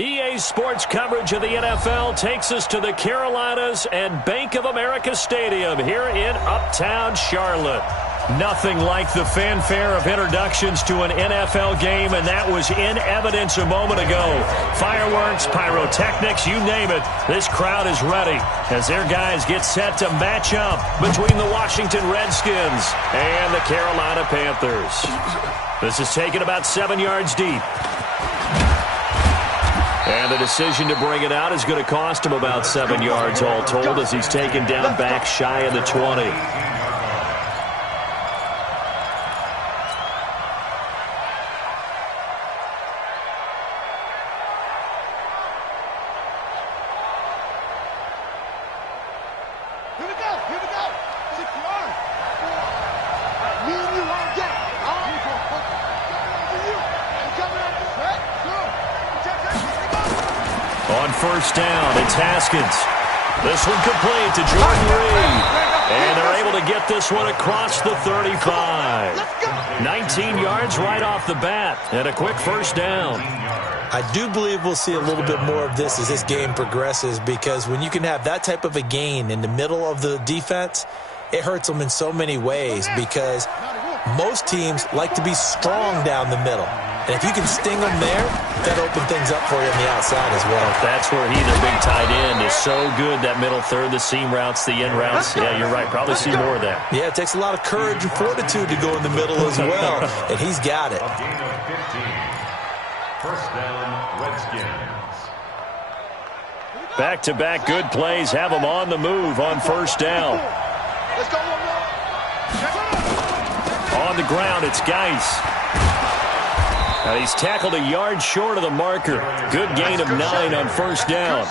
EA Sports coverage of the NFL takes us to the Carolinas and Bank of America Stadium here in Uptown Charlotte. Nothing like the fanfare of introductions to an NFL game, and that was in evidence a moment ago. Fireworks, pyrotechnics, you name it. This crowd is ready as their guys get set to match up between the Washington Redskins and the Carolina Panthers. This is taken about 7 yards deep. And the decision to bring it out is going to cost him about 7 yards all told as he's taken down back shy of the 20. On first down, it's Haskins. This one complete to Jordan Reed. And they're able to get this one across the 35. 19 yards right off the bat and a quick first down. I do believe we'll see a little bit more of this as this game progresses, because when you can have that type of a gain in the middle of the defense, it hurts them in so many ways, because most teams like to be strong down the middle. And if you can sting them there, that opens things up for you on the outside as well. That's where he, their big tight end, is so good, that middle third, the seam routes, the in routes. Yeah, you're right. Probably see more of that. Yeah, it takes a lot of courage and fortitude to go in the middle as well, and he's got it. First down, Redskins. Back-to-back good plays have him on the move on first down. On the ground, it's Geis. Now he's tackled a yard short of the marker. Good gain of 9 on first down.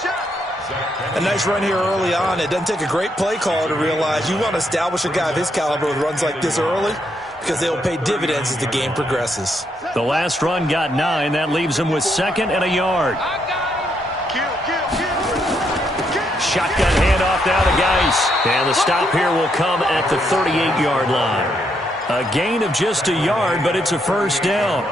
A nice run here early on. It doesn't take a great play caller to realize you want to establish a guy of his caliber with runs like this early, because they'll pay dividends as the game progresses. The last run got 9. That leaves him with 2nd and a yard. Shotgun handoff now to Geis. And the stop here will come at the 38-yard line. A gain of just a yard, but it's a first down.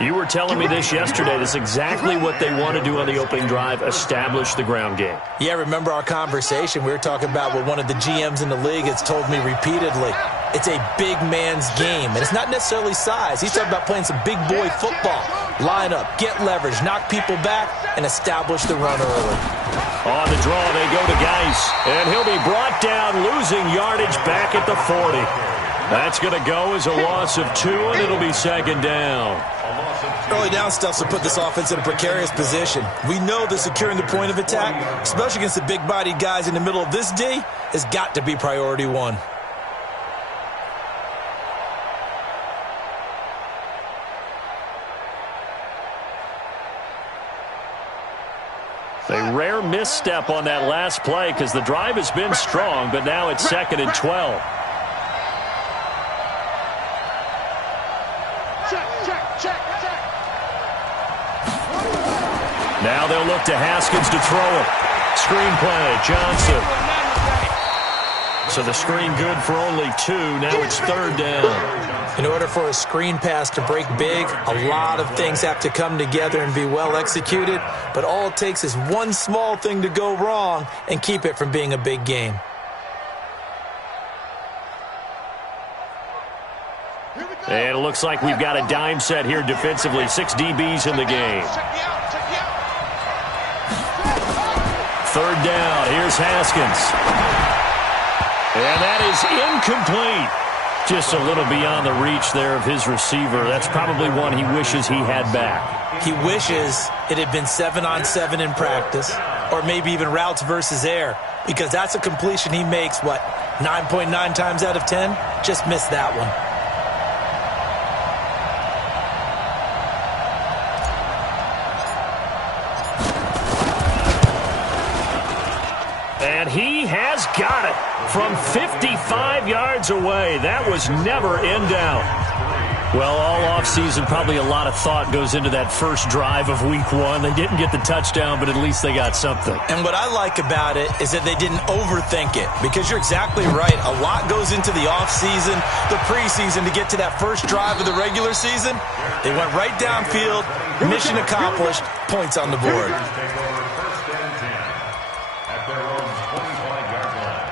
You were telling me this yesterday. This is exactly what they want to do on the opening drive, establish the ground game. Yeah, remember our conversation? We were talking about what one of the GMs in the league has told me repeatedly. It's a big man's game, and it's not necessarily size. He's talking about playing some big boy football. Line up, get leverage, knock people back, and establish the run early. On the draw, they go to Geis, and he'll be brought down, losing yardage back at the 40. That's going to go as a loss of 2, and it'll be 2nd down. Early down stuff will put this offense in a precarious position. We know that securing the point of attack, especially against the big-bodied guys in the middle of this D, has got to be priority 1. A rare misstep on that last play because the drive has been strong, but now it's 2nd and 12. Now they'll look to Haskins to throw it. Screen play, Johnson. So the screen good for only 2. Now it's 3rd down. In order for a screen pass to break big, a lot of things have to come together and be well executed. But all it takes is one small thing to go wrong and keep it from being a big game. And it looks like we've got a dime set here defensively. 6 DBs in the game. 3rd down. Here's Haskins. And that is incomplete. Just a little beyond the reach there of his receiver. That's probably one he wishes he had back. He wishes it had been 7-on-7 in practice, or maybe even routes versus air, because that's a completion he makes, 9.9 times out of 10? Just missed that one. And he has got it from 55 yards away. That was never in doubt. Well, all offseason, probably a lot of thought goes into that first drive of week 1. They didn't get the touchdown, but at least they got something. And what I like about it is that they didn't overthink it, because you're exactly right. A lot goes into the offseason, the preseason, to get to that first drive of the regular season. They went right downfield, Mission accomplished. Points on the board. Take over first and 10 at their own 25-yard line.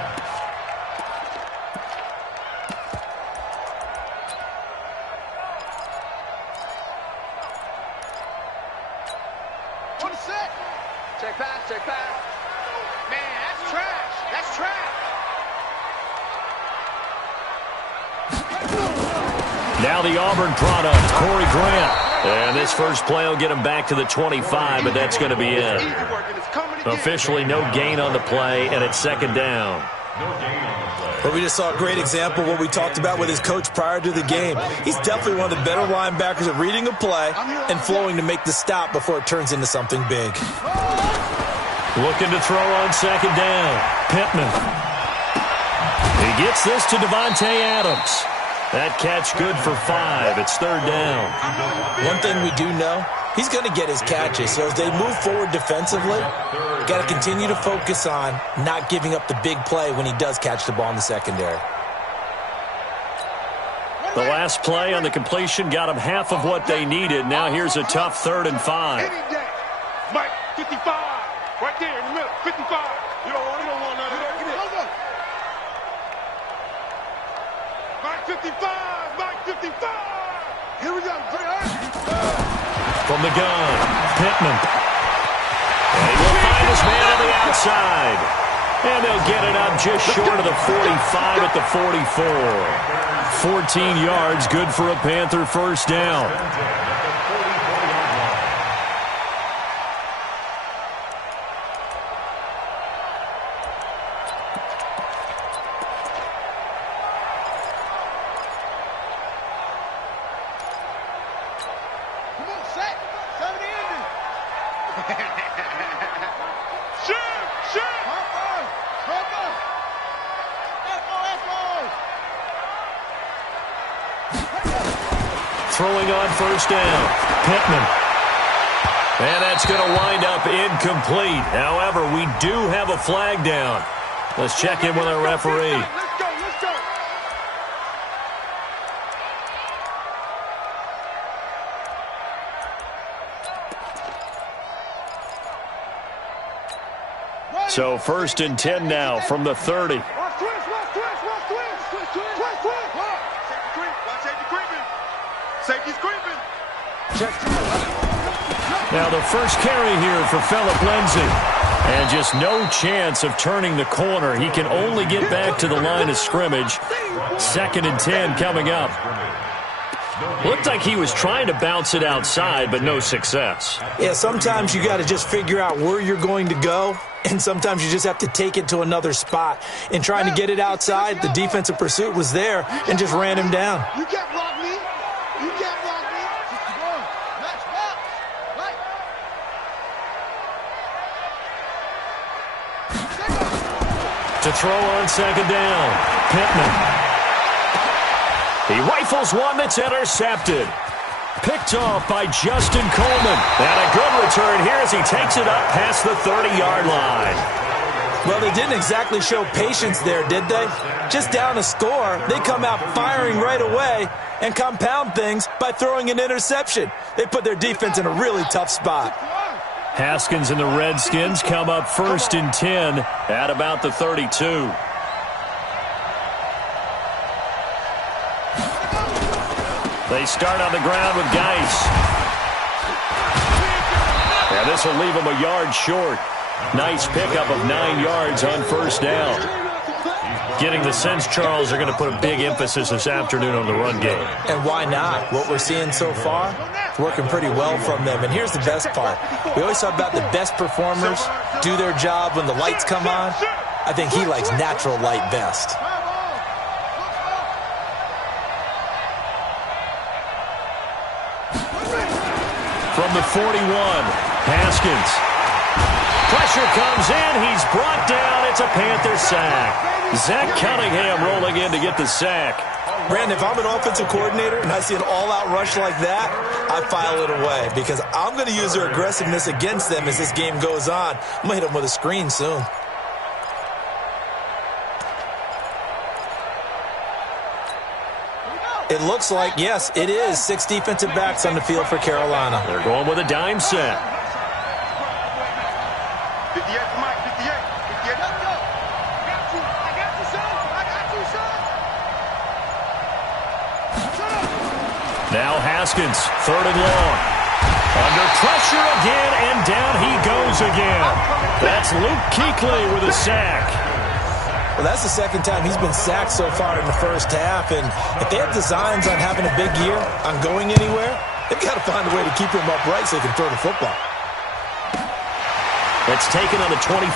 On the set. Check pass, check pass. Man, that's trash. That's trash. Now the Auburn product, Corey Grant. And this first play will get him back to the 25, but that's going to be it. Officially no gain on the play, and it's second down. No gain on the play. But we just saw a great example of what we talked about with his coach prior to the game. He's definitely one of the better linebackers at reading a play and flowing to make the stop before it turns into something big. Looking to throw on second down. Pittman. He gets this to Devontae Adams. That catch good for 5. It's third down. One thing we do know, he's going to get his catches. So as they move forward defensively, got to continue to focus on not giving up the big play when he does catch the ball in the secondary. The last play on the completion got them half of what they needed. Now here's a tough 3rd and 5. Mike, 55. Right there in the middle. 55. You don't want none of that. Mike 55. Mike 55. Here we go. From the gun, Pittman. And he will find his man on the outside. And they'll get it up just short of the 45 at the 44. 14 yards, good for a Panther first down. Throwing on first down, Pittman. And that's going to wind up incomplete. However, we do have a flag down. Let's check in with our referee. Let's go. So first and 10 now from the 30. Watch twist. Safety's creeping. Now the first carry here for Phillip Lindsay. And just no chance of turning the corner. He can only get back to the line of scrimmage. 2nd and 10 coming up. Looked like he was trying to bounce it outside, but no success. Yeah, sometimes you got to just figure out where you're going to go, and sometimes you just have to take it to another spot. In trying to get it outside, the defensive pursuit was there and just ran him down. You can't block me. To throw on second down, Pittman. He rifles one that's intercepted. Picked off by Justin Coleman. And a good return here as he takes it up past the 30-yard line. Well, they didn't exactly show patience there, did they? Just down a score, they come out firing right away and compound things by throwing an interception. They put their defense in a really tough spot. Haskins and the Redskins come up first and 10 at about the 32. They start on the ground with Geis. And this will leave them a yard short. Nice pickup of 9 yards on first down. Getting the sense, Charles, are going to put a big emphasis this afternoon on the run game. And why not? What we're seeing so far, it's working pretty well from them. And here's the best part. We always talk about the best performers do their job when the lights come on. I think he likes natural light best. From the 41, Haskins. Pressure comes in. He's brought down. It's a Panther sack. Zach Cunningham rolling in to get the sack. Brandon, if I'm an offensive coordinator and I see an all-out rush like that, I file it away because I'm going to use their aggressiveness against them as this game goes on. I'm going to hit them with a screen soon. It looks like, yes, it is 6 defensive backs on the field for Carolina. They're going with a dime set. 58, Mike, 58. 58. Let's go. I got you, son. I got you, son. Now Haskins, 3rd and long. Under pressure again, and down he goes again. That's Luke Kuechly with a sack. Well, that's the 2nd time he's been sacked so far in the first half, and if they have designs on having a big year, on going anywhere, they've got to find a way to keep him upright so he can throw the football. It's taken on the 25.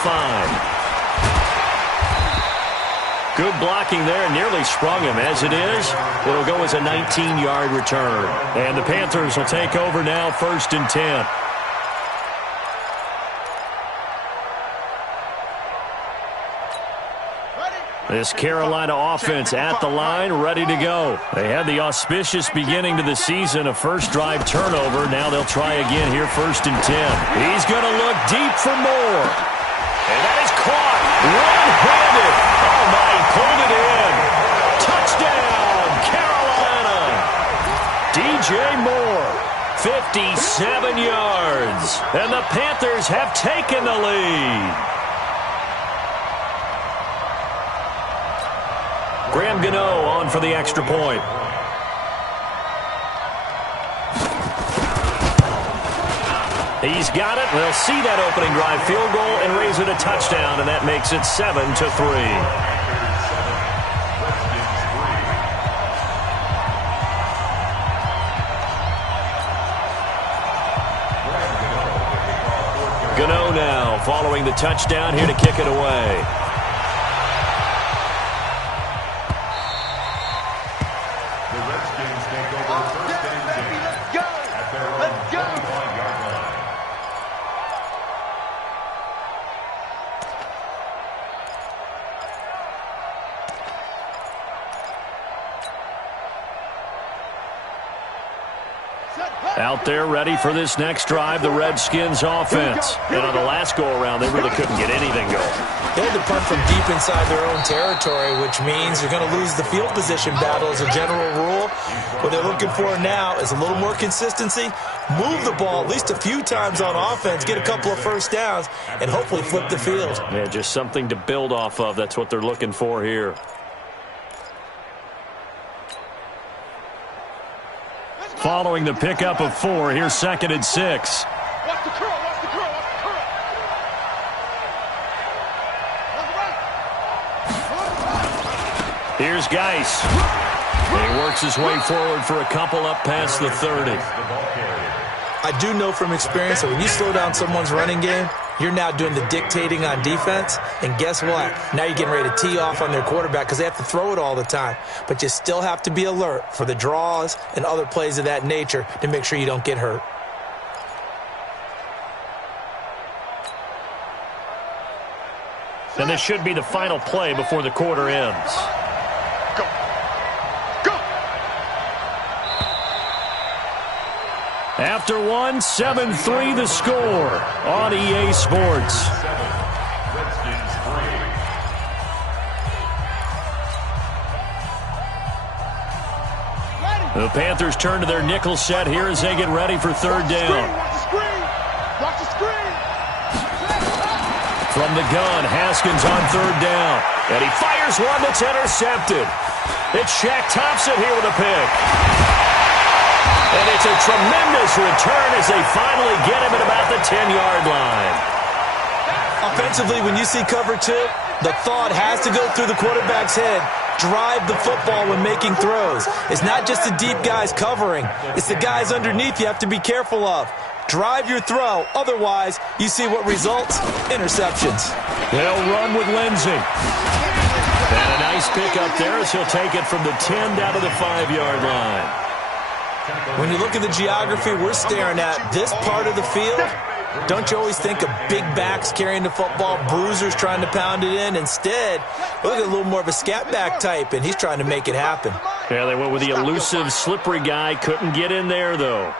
Good blocking there, nearly sprung him. As it is, it'll go as a 19-yard return. And the Panthers will take over now, 1st and 10. This Carolina offense at the line, ready to go. They had the auspicious beginning to the season, a first drive turnover. Now they'll try again here, 1st and 10. He's going to look deep for more. And that is caught one-handed. Oh, my, he pulled it in. Touchdown, Carolina. DJ Moore, 57 yards. And the Panthers have taken the lead. Graham Gano on for the extra point. He's got it. They'll see that opening drive field goal and raise it a touchdown, and that makes it 7-3. Gano now following the touchdown here to kick it away. Out there ready for this next drive, the Redskins offense. And on the last go-around, they really couldn't get anything going. They had to punt from deep inside their own territory, which means you're going to lose the field position battle as a general rule. What they're looking for now is a little more consistency, move the ball at least a few times on offense, get a couple of first downs, and hopefully flip the field. Yeah, just something to build off of. That's what they're looking for here. Following the pickup of 4, here's 2nd and 6. Watch the curl, watch the curl, watch the curl. Here's Geis. He works his way forward for a couple up past the 30. I do know from experience that when you slow down someone's running game, you're now doing the dictating on defense, and guess what? Now you're getting ready to tee off on their quarterback because they have to throw it all the time. But you still have to be alert for the draws and other plays of that nature to make sure you don't get hurt. And this should be the final play before the quarter ends. Go. Go. After 1, 7-3 the score on EA Sports. The Panthers turn to their nickel set here as they get ready for 3rd down. Watch the screen. Watch the screen. From the gun, Haskins on 3rd down. And he fires one that's intercepted. It's Shaq Thompson here with a pick. And it's a tremendous return as they finally get him at about the 10-yard line. Offensively, when you see cover 2, the thought has to go through the quarterback's head. Drive the football when making throws. It's not just the deep guys covering. It's the guys underneath you have to be careful of. Drive your throw. Otherwise, you see what results? Interceptions. They'll run with Lindsey. And a nice pick up there as he'll take it from the 10 down to the 5-yard line. When you look at the geography we're staring at, this part of the field, don't you always think of big backs carrying the football, bruisers trying to pound it in? Instead, look at a little more of a scat back type, and he's trying to make it happen. Yeah, they went with the elusive, slippery guy. Couldn't get in there, though.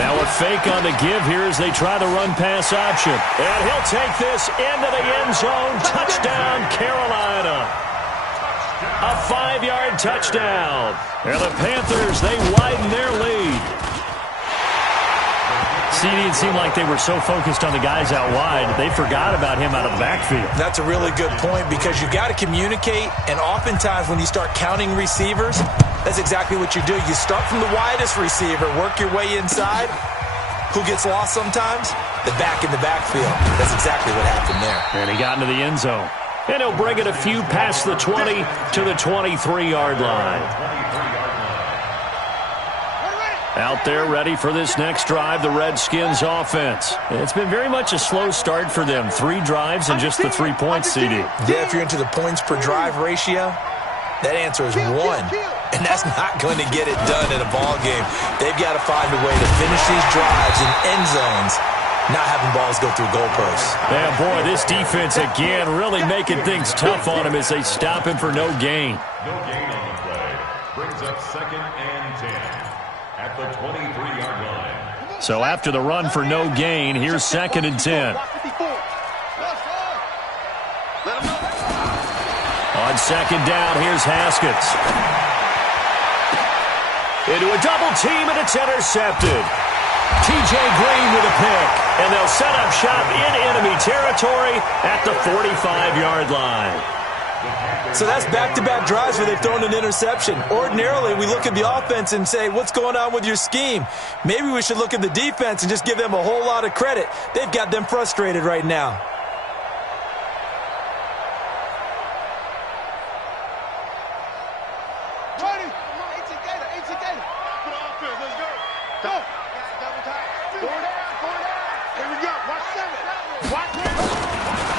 Now a fake on the give here as they try the run-pass option. And he'll take this into the end zone. Touchdown, Carolina. A 5-yard touchdown. And the Panthers, they widen their lead. CD, it seemed like they were so focused on the guys out wide, they forgot about him out of the backfield. That's a really good point because you got to communicate, and oftentimes when you start counting receivers, that's exactly what you do. You start from the widest receiver, work your way inside. Who gets lost sometimes? The back in the backfield. That's exactly what happened there. And he got into the end zone. And he'll bring it a few past the 20 to the 23-yard line. Out there ready for this next drive, the Redskins offense. It's been very much a slow start for them. 3 drives and just the 3 points, CD. Yeah, if you're into the points per drive ratio, that answer is 1. And that's not going to get it done in a ball game. They've got to find a way to finish these drives in end zones, not having balls go through goalposts. Yeah, boy, this defense again really making things tough on him as they stop him for no gain. No gain on the play. Brings up 2nd and 10 at the 23-yard line. So after the run for no gain, here's 2nd and 10. On 2nd down, here's Haskins. Into a double team, and it's intercepted. T.J. Green with a pick, and they'll set up shop in enemy territory at the 45-yard line. So that's back-to-back drives where they've thrown an interception. Ordinarily, we look at the offense and say, what's going on with your scheme? Maybe we should look at the defense and just give them a whole lot of credit. They've got them frustrated right now.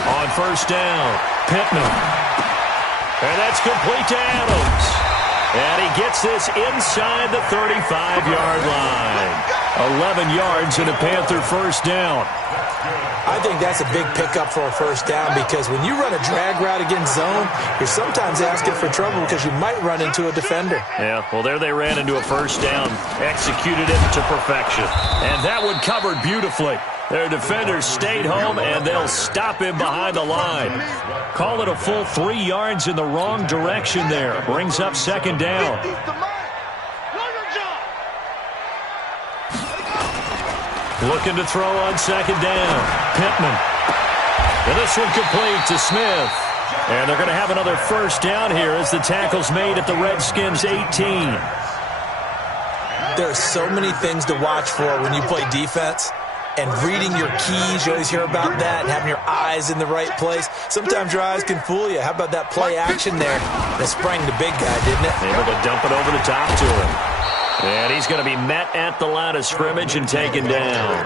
On 1st down, Pittman. And that's complete to Adams. And he gets this inside the 35-yard line. 11 yards and a Panther 1st down. I think that's a big pickup for a 1st down because when you run a drag route against zone, you're sometimes asking for trouble because you might run into a defender. Yeah, well, there they ran into a 1st down, executed it to perfection. And that one covered beautifully. Their defenders stayed home, and they'll stop him behind the line. Call it a full 3 yards in the wrong direction there. Brings up 2nd down. Looking to throw on 2nd down. Pittman. And this one complete to Smith. And they're going to have another 1st down here as the tackle's made at the Redskins' 18. There are so many things to watch for when you play defense. And reading your keys, you always hear about that, and having your eyes in the right place. Sometimes your eyes can fool you. How about that play action there? That sprang the big guy, didn't it? Able to dump it over the top to him. And he's going to be met at the line of scrimmage and taken down.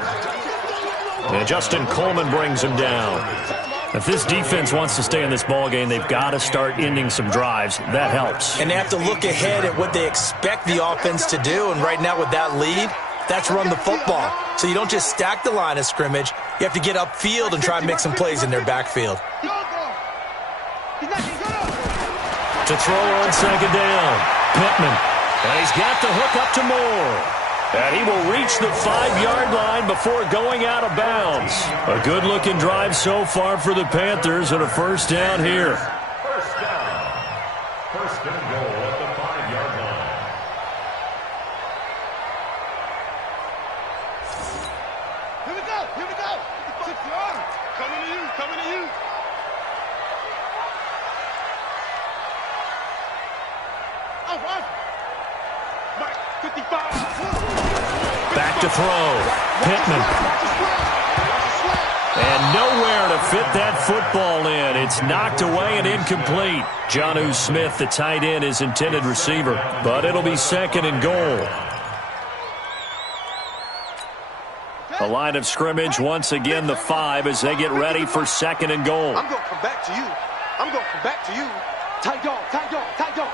And Justin Coleman brings him down. If this defense wants to stay in this ballgame, they've got to start ending some drives. That helps. And they have to look ahead at what they expect the offense to do. And right now with that lead, that's run the football. So you don't just stack the line of scrimmage. You have to get upfield and try and make some plays in their backfield. To throw on 2nd down, Pittman. And he's got the hook up to Moore. And he will reach the 5-yard line before going out of bounds. A good-looking drive so far for the Panthers and a 1st down here. 1st down. 1st and goal at the 5-yard line. Here we go. Here we go. Coming to you. Coming to you. Off. Mike, 55. Back to throw. Pittman. And nowhere to fit that football in. It's knocked away and incomplete. Jonnu Smith, the tight end, is intended receiver. But it'll be 2nd and goal. The line of scrimmage, once again, the 5 as they get ready for 2nd and goal. I'm going to come back to you. I'm going to come back to you. Tight dog, tight dog, tight dog.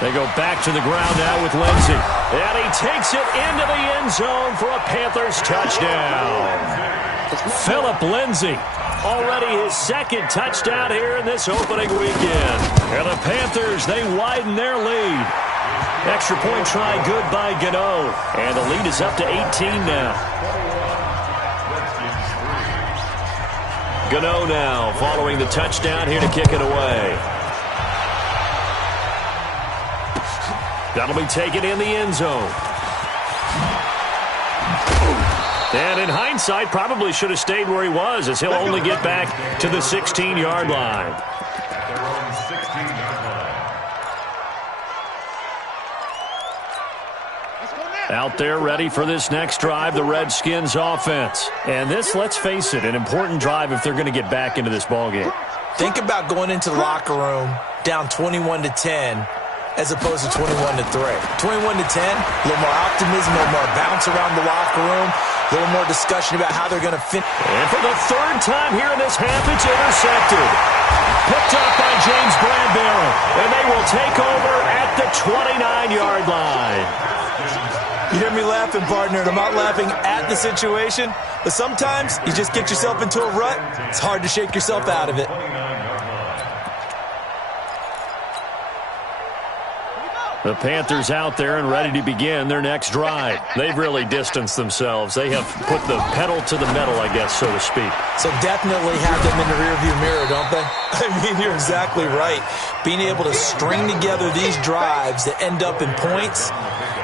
They go back to the ground now with Lindsey. And he takes it into the end zone for a Panthers touchdown. Phillip Lindsey, already his 2nd touchdown here in this opening weekend. And the Panthers, they widen their lead. Extra point try good by Gano. And the lead is up to 18 now. Gano now following the touchdown here to kick it away. That'll be taken in the end zone. And in hindsight, probably should have stayed where he was, as he'll only get back to the 16-yard line. Out there ready for this next drive, the Redskins offense. And this, let's face it, an important drive if they're going to get back into this ballgame. Think about going into the locker room down 21-10 as opposed to 21-3. 21-10, a little more optimism, a little more bounce around the locker room, a little more discussion about how they're going to finish. And for the third time here in this half, it's intercepted. Picked up by James Bradbury, and they will take over at the 29-yard line. You hear me laughing, partner, and I'm not laughing at the situation, but sometimes you just get yourself into a rut. It's hard to shake yourself out of it. The Panthers out there and ready to begin their next drive. They've really distanced themselves. They have put the pedal to the metal, I guess, so to speak. So definitely have them in the rearview mirror, don't they? I mean, you're exactly right. Being able to string together these drives that end up in points,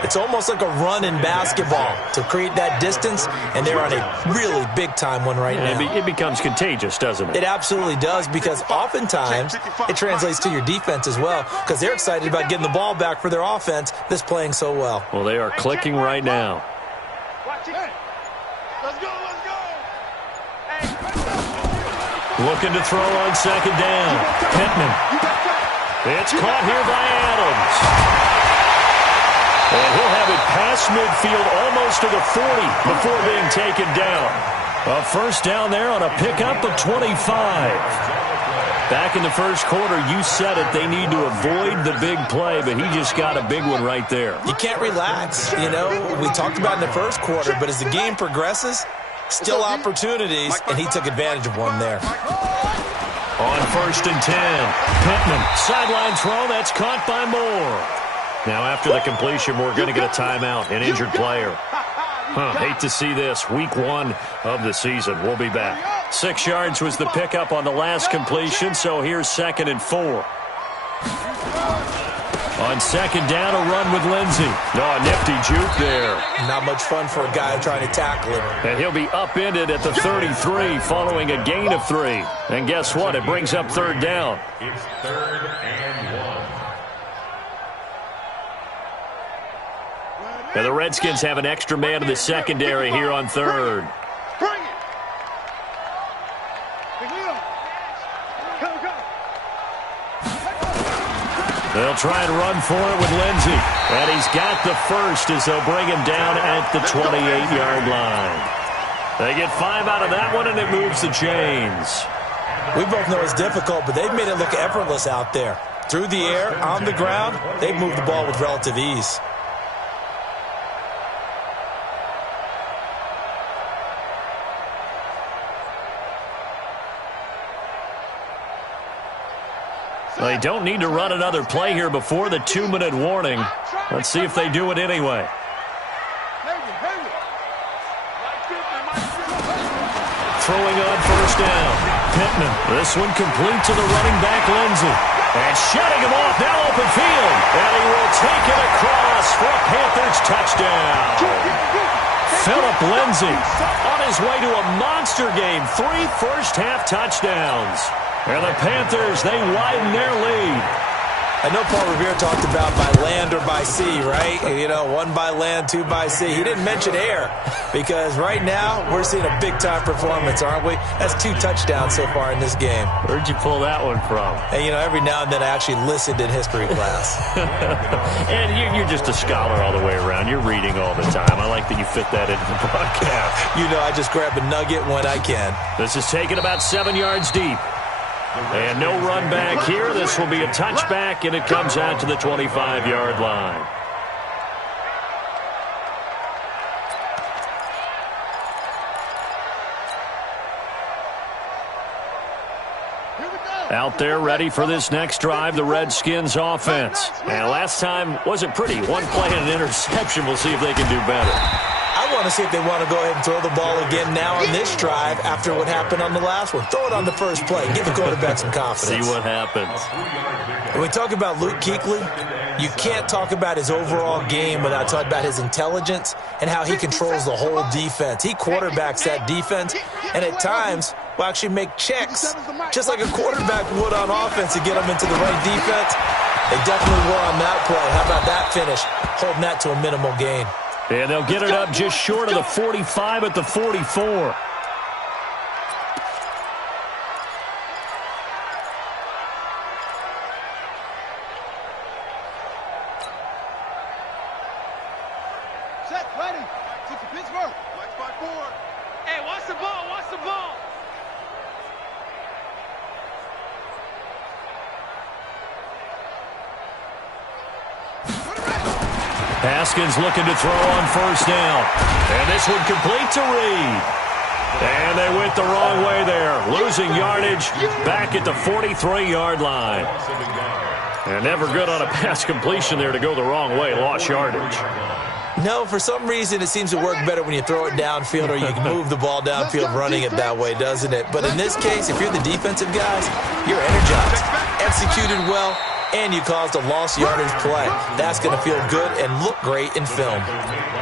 it's almost like a run in basketball to create that distance, and they're on a really big-time one right now. It becomes contagious, doesn't it? It absolutely does, because oftentimes it translates to your defense as well, because they're excited about getting the ball back for their offense that's playing so well. Well, they are clicking right now. Let's go, let's go. Looking to throw on second down. Pittman. It's caught here by Adams. And he'll have it past midfield almost to the 40 before being taken down. A first down there on a pickup of 25. Back in the first quarter, you said it, they need to avoid the big play, but he just got a big one right there. You can't relax. You know, we talked about in the first quarter, but as the game progresses, still opportunities, and he took advantage of one there. On 1st and 10, Pittman, sideline throw, that's caught by Moore. Now after the completion, we're going to get a timeout, an injured player. Hate to see this. Week 1 of the season. We'll be back. 6 yards was the pickup on the last completion, so here's 2nd and 4. On 2nd down, a run with Lindsey. A nifty juke there. Not much fun for a guy trying to tackle him. And he'll be upended at the 33 following a gain of 3. And guess what? It brings up 3rd down. It's 3rd and 1. And the Redskins have an extra man in the secondary here on 3rd. Bring it. They'll try and run for it with Lindsey. And he's got the first as they'll bring him down at the 28-yard line. They get 5 out of that one, and it moves the chains. We both know it's difficult, but they've made it look effortless out there. Through the air, on the ground, they've moved the ball with relative ease. They don't need to run another play here before the 2-minute warning. Let's see if they do it anyway. Throwing on 1st down. Pittman. This one complete to the running back, Lindsey. And shutting him off, now open field. And he will take it across for a Panthers touchdown. Phillip Lindsey on his way to a monster game. 3 first-half touchdowns. And the Panthers, they widen their lead. I know Paul Revere talked about by land or by sea, right? You know, 1 by land, 2 by sea. He didn't mention air because right now we're seeing a big-time performance, aren't we? That's 2 touchdowns so far in this game. Where'd you pull that one from? And, you know, every now and then I actually listened in history class. And you're just a scholar all the way around. You're reading all the time. I like that you fit that into the broadcast. You know, I just grab a nugget when I can. This is taken about 7 yards deep. And no run back here. This will be a touchback, and it comes out to the 25-yard line. Out there ready for this next drive, the Redskins offense. And last time wasn't pretty. 1 play and an interception. We'll see if they can do better. I want to see if they want to go ahead and throw the ball again now on this drive after what happened on the last one. Throw it on the first play. Give the quarterback some confidence. See what happens. When we talk about Luke Kuechly, you can't talk about his overall game without talking about his intelligence and how he controls the whole defense. He quarterbacks that defense, and at times will actually make checks, just like a quarterback would on offense to get them into the right defense. They definitely were on that play. How about that finish? Holding that to a minimal gain. And they'll get it up just short of the 45 at the 44. Set, ready. Took to Pittsburgh. Black spot forward. Hey, watch the ball. Watch the ball. Haskins looking to throw on first down. And this one complete to Reed. And they went the wrong way there. Losing yardage back at the 43-yard line. And never good on a pass completion there to go the wrong way. Lost yardage. No, for some reason it seems to work better when you throw it downfield or you can move the ball downfield running it that way, doesn't it? But in this case, if you're the defensive guys, you're energized, executed well, and you caused a lost yardage play. That's going to feel good and look great in film.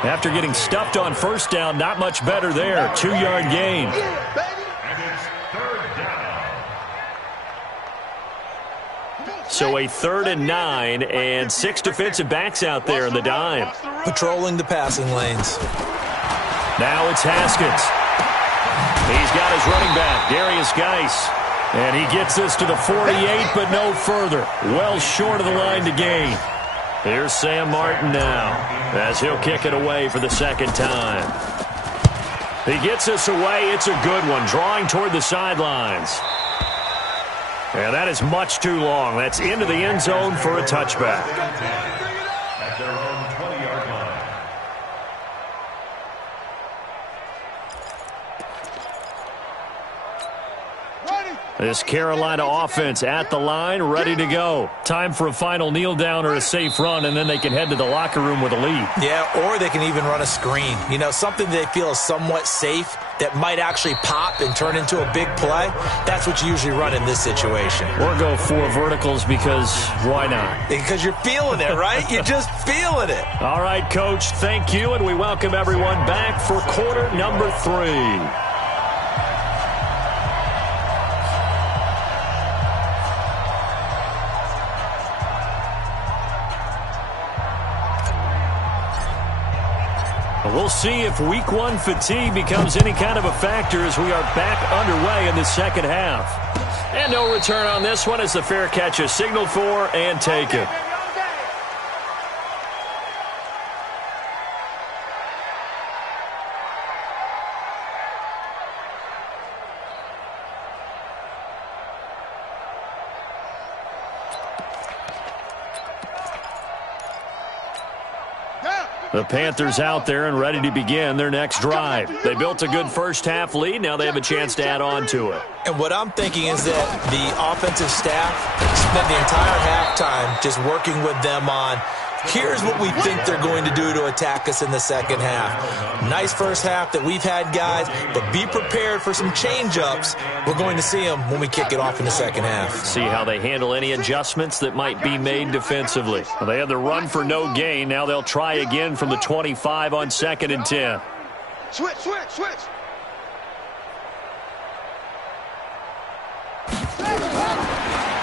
After getting stuffed on first down, not much better there. 2-yard gain. And it's third down. So a 3rd and 9 and 6 defensive backs out there in the dime. Patrolling the passing lanes. Now it's Haskins. He's got his running back, Darius Geis. And he gets us to the 48, but no further. Well short of the line to gain. Here's Sam Martin now, as he'll kick it away for the second time. He gets us away. It's a good one, drawing toward the sidelines. And that is much too long. That's into the end zone for a touchback. At their own 20-yard line. This Carolina offense at the line, ready to go. Time for a final kneel down or a safe run, and then they can head to the locker room with a lead. Yeah, or they can even run a screen. You know, something they feel is somewhat safe that might actually pop and turn into a big play. That's what you usually run in this situation. Or go 4 verticals because why not? Because you're feeling it, right? You're just feeling it. All right, Coach, thank you, and we welcome everyone back for quarter number 3. We'll see if week 1 fatigue becomes any kind of a factor as we are back underway in the second half. And no return on this one as the fair catch is signaled for and taken. The Panthers out there and ready to begin their next drive. They built a good first-half lead. Now they have a chance to add on to it. And what I'm thinking is that the offensive staff spent the entire halftime just working with them on, here's what we think they're going to do to attack us in the second half. Nice first half that we've had, guys, but be prepared for some change-ups. We're going to see them when we kick it off in the second half. See how they handle any adjustments that might be made defensively. Well, they had the run for no gain. Now they'll try again from the 25 on 2nd and 10. Switch.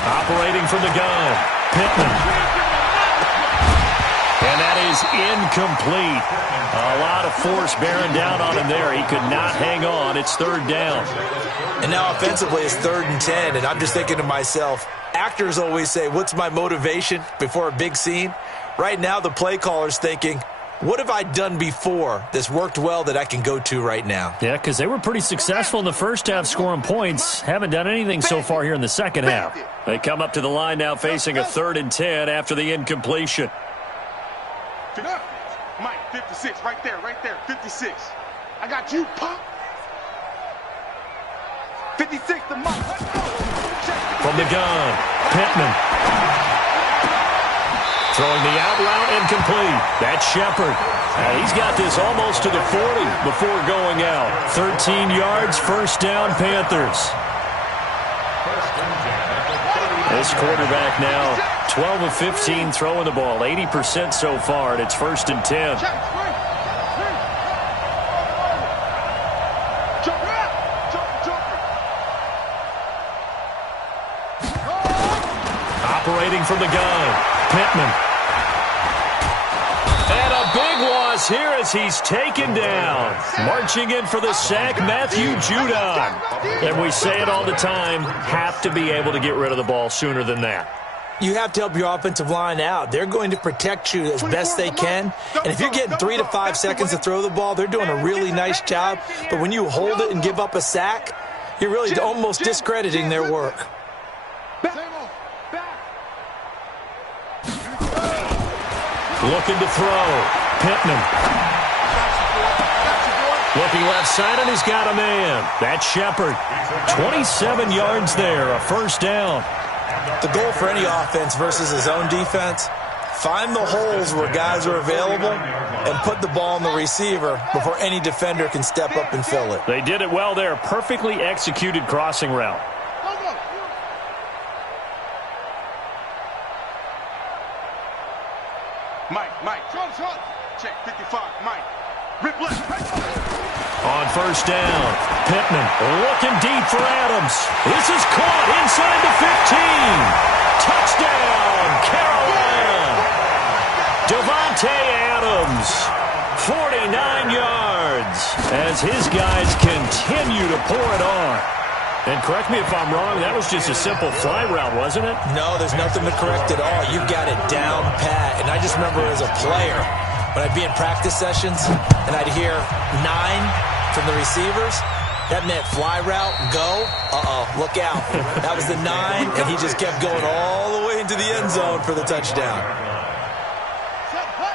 Operating from the gun, Pittman. And that is incomplete. A lot of force bearing down on him there. He could not hang on. It's 3rd down. And now offensively it's 3rd and 10, and I'm just thinking to myself, actors always say, what's my motivation before a big scene? Right now the play caller's thinking, what have I done before that's worked well that I can go to right now? Yeah, because they were pretty successful in the first half scoring points. Haven't done anything so far here in the second half. They come up to the line now facing a 3rd and 10 after the incompletion. Mike, 56, right there, 56. I got you, pop. 56 to Mike. From the gun, Pittman. Throwing the out route and complete. That's Shepard. He's got this almost to the 40 before going out. 13 yards, first down, Panthers. This quarterback now 12 of 15 throwing the ball, 80% so far, and it's 1st and 10. Operating from the gun, Pittman. And a big loss here as he's taken down. Marching in for the sack, Matthew Judon. And we say it all the time, have to be able to get rid of the ball sooner than that. You have to help your offensive line out. They're going to protect you as best they can. And if you're getting 3 to 5 seconds to throw the ball, they're doing a really nice job. But when you hold it and give up a sack, you're really almost discrediting their work. Looking to throw. Pittman. Looking left side, and he's got a man. That's Shepard. 27 yards there, a first down. The goal for any offense versus his own defense, find the holes where guys are available and put the ball on the receiver before any defender can step up and fill it. They did it well there. Perfectly executed crossing route. Mike. Check 55. Mike. Rip left. On first down, Pittman looking deep for Adams. This is caught inside the 15. Touchdown, Carolina. Devontae Adams, 49 yards, as his guys continue to pour it on. And correct me if I'm wrong, that was just a simple fly route, wasn't it? No, there's nothing to correct at all. You've got it down pat. And I just remember as a player, when I'd be in practice sessions and I'd hear 9 from the receivers, that meant fly route, go, look out. That was the 9, and he just kept going all the way into the end zone for the touchdown.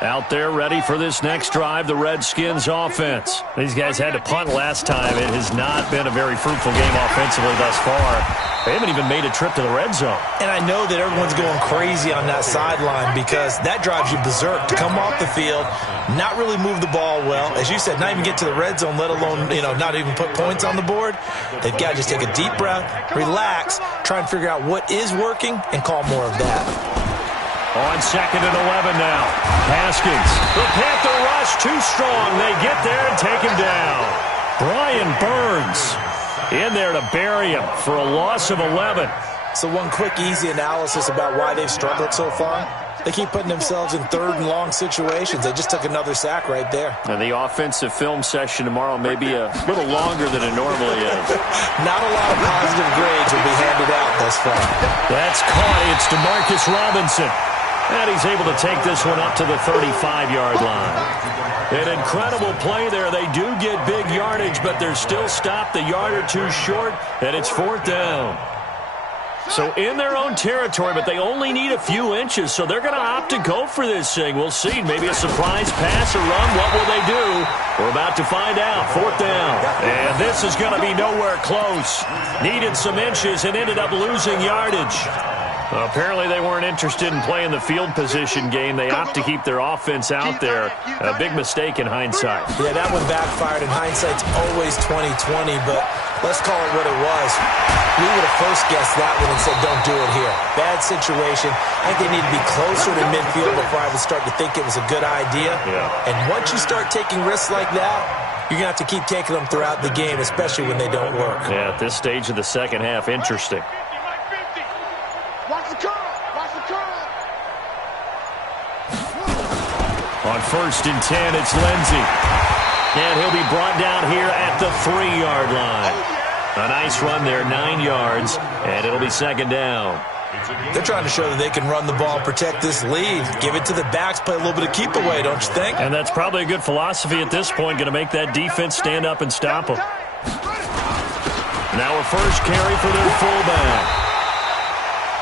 Out there ready for this next drive, the Redskins offense. These guys had to punt last time. It has not been a very fruitful game offensively thus far. They haven't even made a trip to the red zone. And I know that everyone's going crazy on that sideline because that drives you berserk to come off the field, not really move the ball well. As you said, not even get to the red zone, let alone, not even put points on the board. They've got to just take a deep breath, relax, try and figure out what is working, and call more of that. On 2nd and 11 now. Haskins. The Panther rush too strong. They get there and take him down. Brian Burns in there to bury him for a loss of 11. So one quick, easy analysis about why they've struggled so far. They keep putting themselves in 3rd and long situations. They just took another sack right there. And the offensive film session tomorrow may be a little longer than it normally is. Not a lot of positive grades will be handed out thus far. That's caught. It's DeMarcus Robinson. And he's able to take this one up to the 35-yard line. An incredible play there. They do get big yardage, but they're still stopped a yard or two short, and it's 4th down. So in their own territory, but they only need a few inches, so they're going to opt to go for this thing. We'll see. Maybe a surprise pass or run. What will they do? We're about to find out. 4th down. And this is going to be nowhere close. Needed some inches and ended up losing yardage. Well, apparently they weren't interested in playing the field position game. They opt to keep their offense out there. A big mistake in hindsight. Yeah, that one backfired. And hindsight's always 20/20, but let's call it what it was. We would have first guessed that one and said, don't do it here. Bad situation. I think they need to be closer to midfield before I would start to think it was a good idea. Yeah. And once you start taking risks like that, you're going to have to keep taking them throughout the game, especially when they don't work. Yeah, at this stage of the second half, interesting. Watch the curl. On 1st and 10, it's Lindsey. And he'll be brought down here at the 3-yard line. A nice run there, 9 yards, and it'll be 2nd down. They're trying to show that they can run the ball and protect this lead. Give it to the backs, play a little bit of keep away, don't you think? And that's probably a good philosophy at this point, going to make that defense stand up and stop them. Now a first carry for their fullback.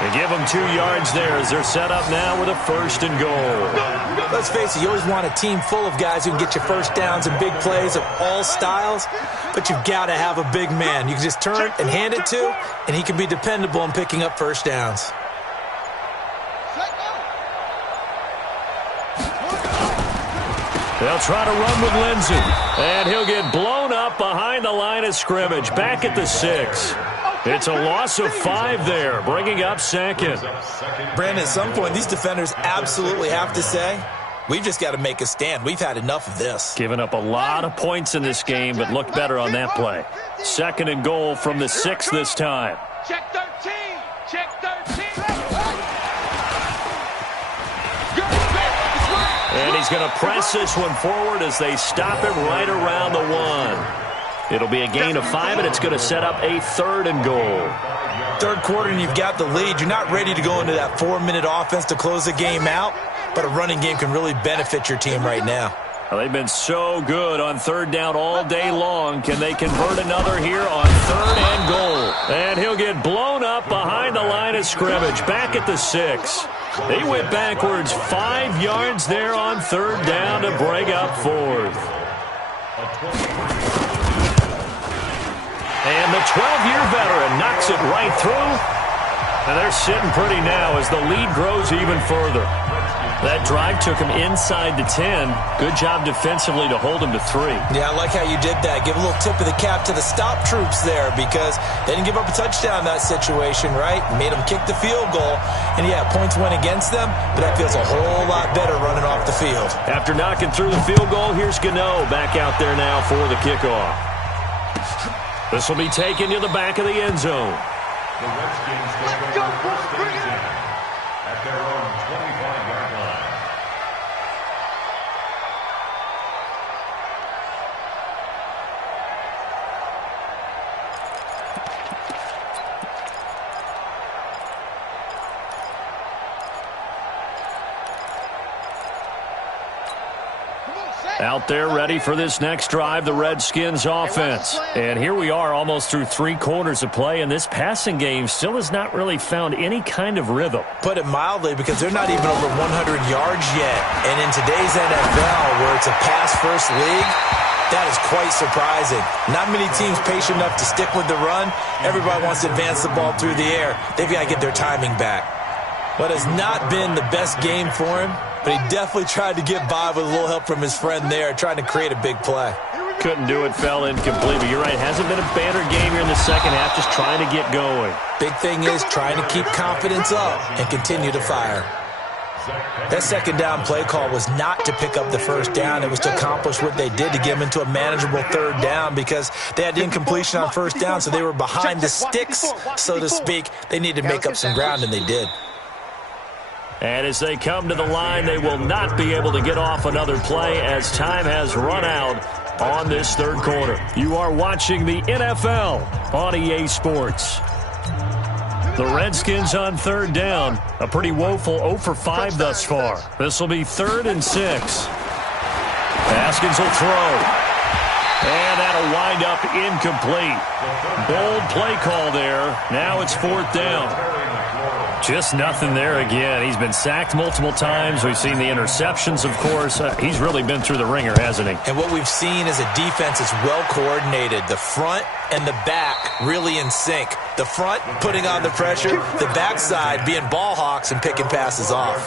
They give them 2 yards there as they're set up now with a 1st and goal. Let's face it, you always want a team full of guys who can get you first downs and big plays of all styles, but you've got to have a big man. You can just turn and hand it to, and he can be dependable in picking up first downs. They'll try to run with Lindsey. And he'll get blown up behind the line of scrimmage. Back at the 6. It's a loss of 5 there, bringing up second. Brandon, at some point, these defenders absolutely have to say, we've just got to make a stand. We've had enough of this. Giving up a lot of points in this game, but looked better on that play. 2nd and goal from the 6 this time. Check 13. Check 13. And he's going to press this one forward as they stop him right around the 1. It'll be a gain of 5, and it's going to set up a 3rd and goal. Third quarter, and you've got the lead. You're not ready to go into that 4-minute offense to close the game out, but a running game can really benefit your team right now. Well, they've been so good on 3rd down all day long. Can they convert another here on 3rd and goal? And he'll get blown up behind the line of scrimmage, back at the 6. They went backwards 5 yards there on 3rd down to bring up 4th. And the 12-year veteran knocks it right through. And they're sitting pretty now as the lead grows even further. That drive took him inside the 10. Good job defensively to hold him to 3. Yeah, I like how you did that. Give a little tip of the cap to the stop troops there because they didn't give up a touchdown in that situation, right? Made them kick the field goal. And, yeah, points went against them, but that feels a whole lot better running off the field. After knocking through the field goal, here's Gano back out there now for the kickoff. This will be taken to the back of the end zone. The Redskins take over first and 10 at their own 25-yard line. Out there ready for this next drive, the Redskins offense. And here we are almost through 3 quarters of play, and this passing game still has not really found any kind of rhythm. Put it mildly, because they're not even over 100 yards yet. And in today's NFL, where it's a pass-first league, that is quite surprising. Not many teams patient enough to stick with the run. Everybody wants to advance the ball through the air. They've got to get their timing back. What has not been the best game for him, but he definitely tried to get by with a little help from his friend there, trying to create a big play. Couldn't do it, fell incomplete. But you're right, hasn't been a banner game here in the second half, just trying to get going. Big thing is trying to keep confidence up and continue to fire. That second down play call was not to pick up the first down. It was to accomplish what they did to get them into a manageable 3rd down because they had incompletion on 1st down, so they were behind the sticks, so to speak. They needed to make up some ground, and they did. And as they come to the line, they will not be able to get off another play as time has run out on this 3rd quarter. You are watching the NFL on EA Sports. The Redskins on 3rd down. A pretty woeful 0 for 5 thus far. This will be 3rd and 6. Haskins will throw. And that'll wind up incomplete. Bold play call there. Now it's 4th down. Just nothing there again. He's been sacked multiple times. We've seen the interceptions, of course. He's really been through the ringer, hasn't he? And what we've seen is a defense that's well coordinated. The front and the back really in sync. The front putting on the pressure, the backside being ball hawks and picking passes off.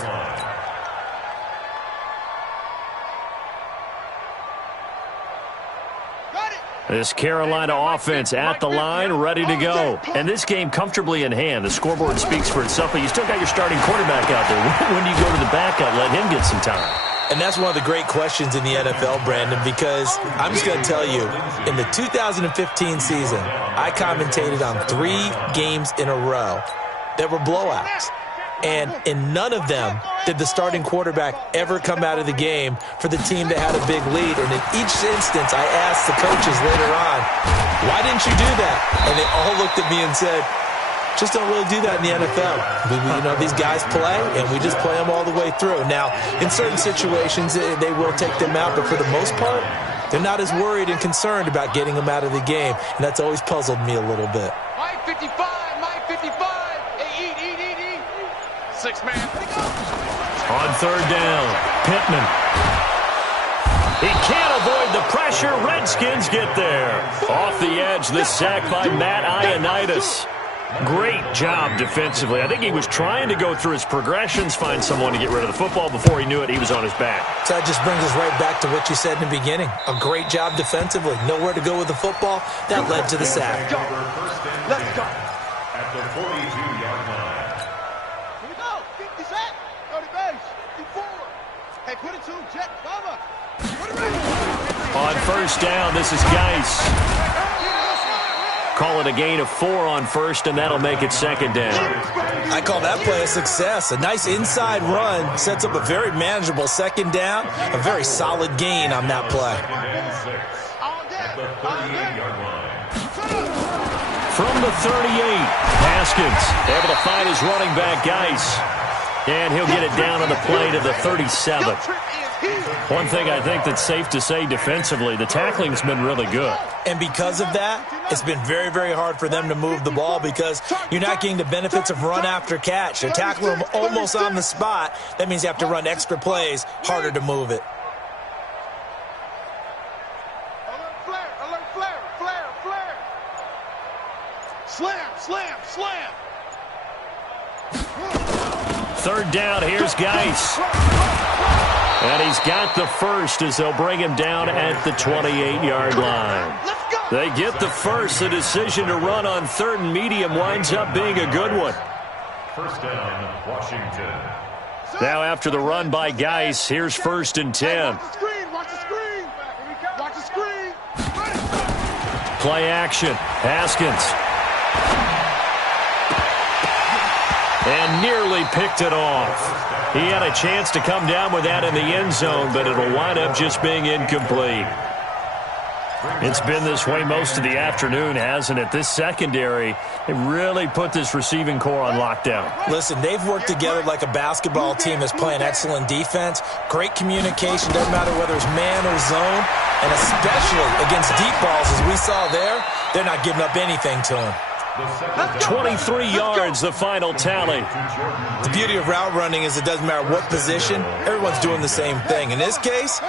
This Carolina offense at the line, ready to go. And this game comfortably in hand. The scoreboard speaks for itself, but you still got your starting quarterback out there. When do you go to the backup, let him get some time? And that's one of the great questions in the NFL, Brandon, because I'm just going to tell you, in the 2015 season, I commentated on 3 games in a row that were blowouts. And in none of them did the starting quarterback ever come out of the game for the team that had a big lead. And in each instance, I asked the coaches later on, why didn't you do that? And they all looked at me and said, just don't really do that in the NFL. These guys play, and we just play them all the way through. Now, in certain situations, they will take them out, but for the most part, they're not as worried and concerned about getting them out of the game. And that's always puzzled me a little bit. Mike 55, Mike 55. Hey, eat. 6-man. On 3rd down, Pittman. He can't avoid the pressure. Redskins get there. Off the edge, the sack by Matt Ioannidis. Great job defensively. I think he was trying to go through his progressions, find someone to get rid of the football. Before he knew it, he was on his back. So that just brings us right back to what you said in the beginning. A great job defensively. Nowhere to go with the football. That led to the sack. Let's go. At the 42-yard line. Here we go. 50 sack. 30 base. 54. Hey, put it to him, Jet. Bubba. Put it right. On first down, this is Geis. Call it a gain of 4 on first, and that'll make it second down. I call that play a success. A nice inside run sets up a very manageable second down. A very solid gain on that play. At the 38-yard line. From the 38, Haskins able to find his running back, Geis. And he'll get it down on the play to the 37. One thing I think that's safe to say defensively, the tackling's been really good. And because of that, it's been very, very hard for them to move the ball because you're not getting the benefits of run after catch. They're tackling them almost on the spot. That means you have to run extra plays, harder to move it. Alert flare. Slam. Third down, here's Geis. And he's got the first as they'll bring him down at the 28-yard line. They get the first. The decision to run on third and medium winds up being a good one. First down, Washington. Now after the run by Geis, here's first and 10. Watch the screen. Play action. Haskins. And nearly picked it off. He had a chance to come down with that in the end zone, but it'll wind up just being incomplete. It's been this way most of the afternoon, hasn't it? This secondary, it really put this receiving core on lockdown. Listen, they've worked together like a basketball team that's playing excellent defense. Great communication, doesn't matter whether it's man or zone. And especially against deep balls, as we saw there, they're not giving up anything to them. 23 yards, the final tally. The beauty of route running is it doesn't matter what position, everyone's doing the same thing. In this case,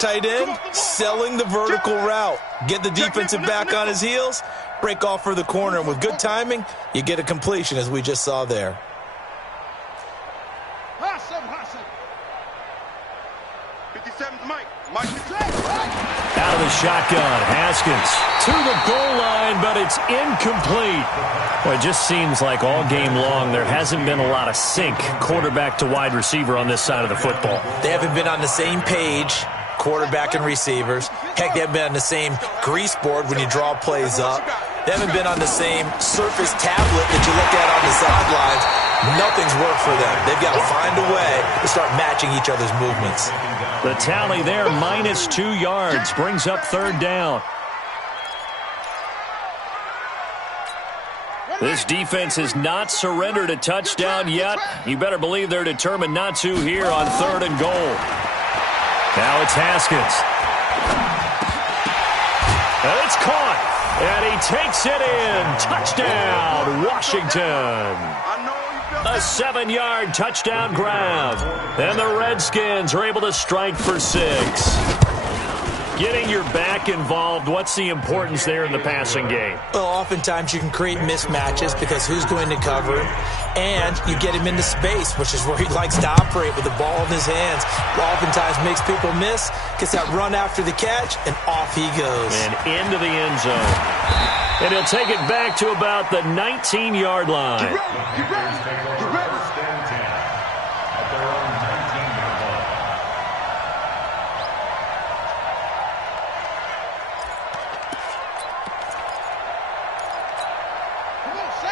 tight end, selling the vertical route. Get the defensive back on his heels, break off for the corner, and with good timing, you get a completion as we just saw there. Out of the shotgun, Haskins to the goal line, but it's incomplete. Well, it just seems like all game long there hasn't been a lot of sync quarterback to wide receiver on this side of the football. They haven't been on the same page, quarterback and receivers. Heck, they haven't been on the same grease board when you draw plays up. They haven't been on the same surface tablet that you look at on the sidelines. Nothing's worked for them. They've got to find a way to start matching each other's movements. The tally there, minus 2 yards, brings up third down. This defense has not surrendered a touchdown yet. You better believe they're determined not to here on third and goal. Now it's Haskins. And it's caught. And he takes it in. Touchdown, Washington. A 7-yard touchdown grab. And the Redskins are able to strike for 6. Getting your back involved, what's the importance there in the passing game? Well, oftentimes you can create mismatches because who's going to cover him? And you get him into space, which is where he likes to operate with the ball in his hands. Oftentimes makes people miss, gets that run after the catch, and off he goes. And into the end zone. And he'll take it back to about the 19-yard line. Get ready.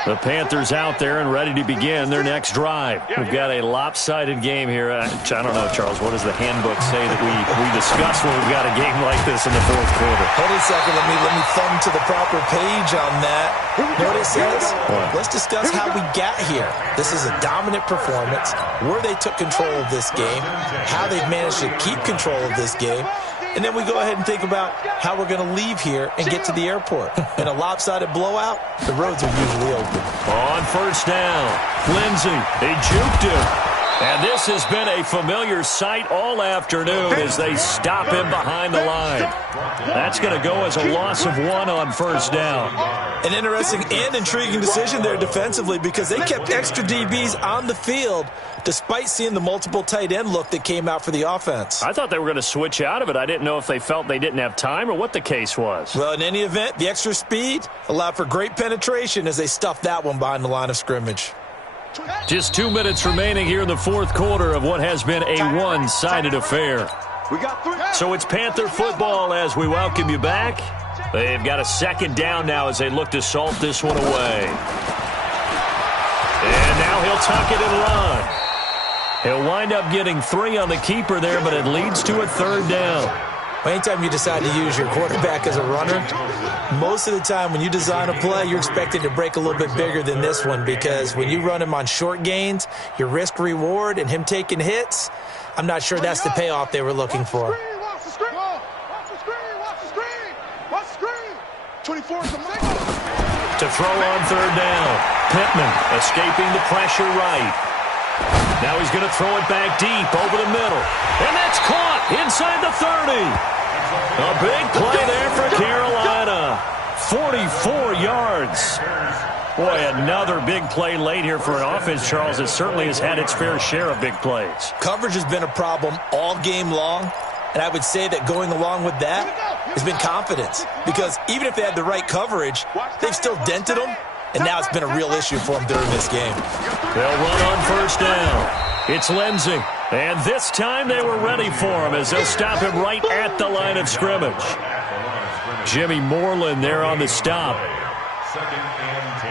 The Panthers out there and ready to begin their next drive. We've got a lopsided game here. I don't know, Charles, what does the handbook say that we discuss when we've got a game like this in the fourth quarter? Hold on a second. Let me thumb to the proper page on that. You know what it says? Let's discuss how we got here. This is a dominant performance, where they took control of this game, how they've managed to keep control of this game, and then we go ahead and think about how we're going to leave here and get to the airport. In a lopsided blowout, the roads are usually open. On first down, Lindsey, they juked him. And this has been a familiar sight all afternoon as they stop him behind the line. That's going to go as a loss of 1 on first down. An interesting and intriguing decision there defensively because they kept extra DBs on the field despite seeing the multiple tight end look that came out for the offense. I thought they were going to switch out of it. I didn't know if they felt they didn't have time or what the case was. Well, in any event, the extra speed allowed for great penetration as they stuffed that one behind the line of scrimmage. Just 2 minutes remaining here in the fourth quarter of what has been a one-sided affair. So it's Panther football as we welcome you back. They've got a second down now as they look to salt this one away. And now he'll tuck it and run. He'll wind up getting 3 on the keeper there, but it leads to a third down. Anytime you decide to use your quarterback as a runner, most of the time when you design a play, you're expected to break a little bit bigger than this one because when you run him on short gains, your risk-reward and him taking hits, I'm not sure that's the payoff they were looking for. Watch the screen. Watch the screen. Watch the screen. Watch the screen. 24 is the middle. To throw on third down. Pittman escaping the pressure right. Now he's going to throw it back deep over the middle. And that's caught inside the 30. A big play there for Carolina. 44 yards. Boy, another big play late here for an offense, Charles, that certainly has had its fair share of big plays. Coverage has been a problem all game long, and I would say that going along with that has been confidence because even if they had the right coverage, they've still dented them, and now it's been a real issue for them during this game. They'll run on first down. It's Lindsey. And this time they were ready for him as they'll stop him right at the line of scrimmage. Jimmy Moreland there on the stop. Second and 10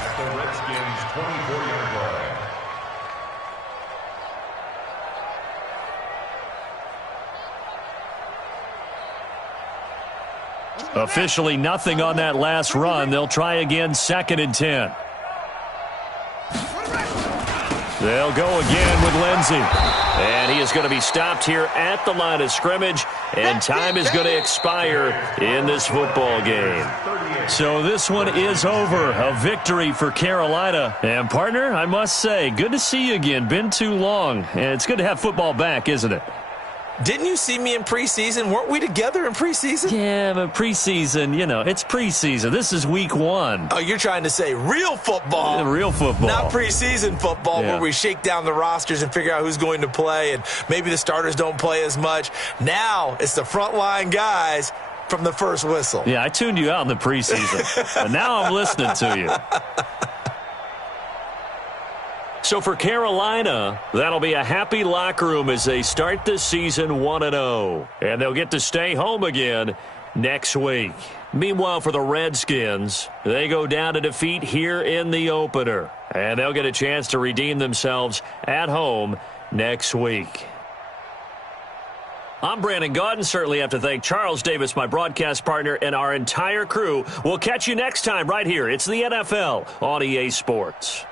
at the Redskins' 24-yard line. Officially nothing on that last run. They'll try again, second and 10. They'll go again with Lindsey. And he is going to be stopped here at the line of scrimmage, and time is going to expire in this football game. So this one is over. A victory for Carolina. And, partner, I must say, good to see you again. Been too long. And it's good to have football back, isn't it? Didn't you see me in preseason? Weren't we together in preseason? Yeah, but preseason, you know, it's preseason. This is week 1. Oh, you're trying to say real football. Real football. Not preseason football where we shake down the rosters and figure out who's going to play and maybe the starters don't play as much. Now it's the frontline guys from the first whistle. Yeah, I tuned you out in the preseason. And now I'm listening to you. So for Carolina, that'll be a happy locker room as they start this season 1-0. And they'll get to stay home again next week. Meanwhile, for the Redskins, they go down to defeat here in the opener. And they'll get a chance to redeem themselves at home next week. I'm Brandon Gaudin. Certainly have to thank Charles Davis, my broadcast partner, and our entire crew. We'll catch you next time right here. It's the NFL on EA Sports.